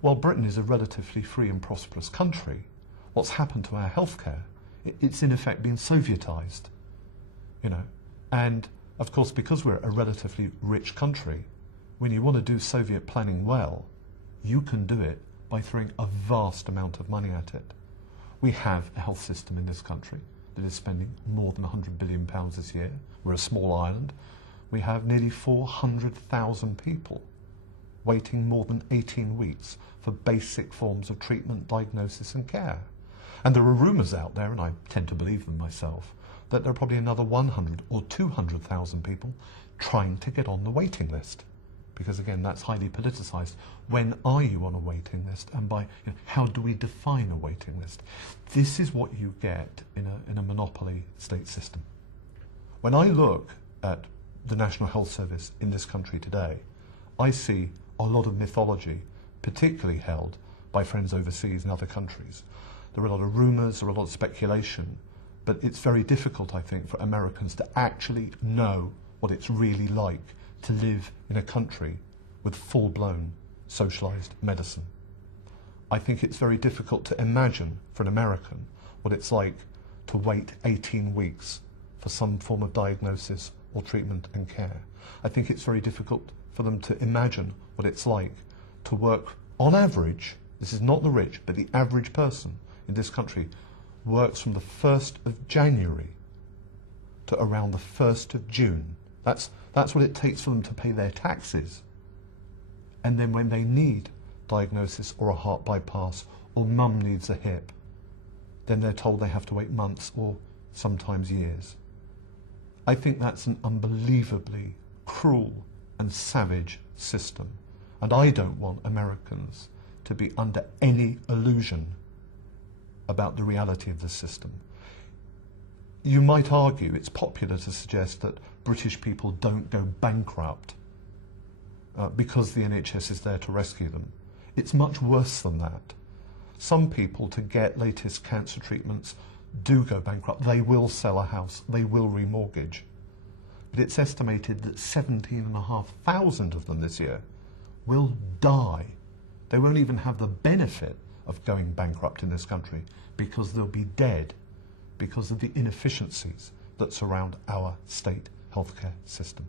While Britain is a relatively free and prosperous country, what's happened to our healthcare, it's in effect been Sovietised, And of course, because we're a relatively rich country, when you want to do Soviet planning well, you can do it by throwing a vast amount of money at it. We have a health system in this country that is spending more than £100 billion this year. We're a small island. We have nearly 400,000 people waiting more than 18 weeks for basic forms of treatment, diagnosis and care. And there are rumours out there, and I tend to believe them myself, that there are probably another 100 or 200,000 people trying to get on the waiting list. Because again, that's highly politicised. When are you on a waiting list? And by how do we define a waiting list? This is what you get in a monopoly state system. When I look at the National Health Service in this country today, I see a lot of mythology, particularly held by friends overseas in other countries. There are a lot of rumours, there are a lot of speculation, but it's very difficult, I think, for Americans to actually know what it's really like to live in a country with full-blown socialised medicine. I think it's very difficult to imagine for an American what it's like to wait 18 weeks for some form of diagnosis or treatment and care. I think it's very difficult for them to imagine what it's like to work on average, this is not the rich, but the average person in this country works from the 1st of January to around the 1st of June. That's what it takes for them to pay their taxes. And then when they need diagnosis or a heart bypass or mum needs a hip, then they're told they have to wait months or sometimes years. I think that's an unbelievably cruel and savage system. And I don't want Americans to be under any illusion about the reality of the system. You might argue it's popular to suggest that British people don't go bankrupt because the NHS is there to rescue them. It's much worse than that. Some people, to get latest cancer treatments, do go bankrupt. They will sell a house, they will remortgage. But it's estimated that 17,500 of them this year will die. They won't even have the benefit of going bankrupt in this country because they'll be dead because of the inefficiencies that surround our state healthcare system.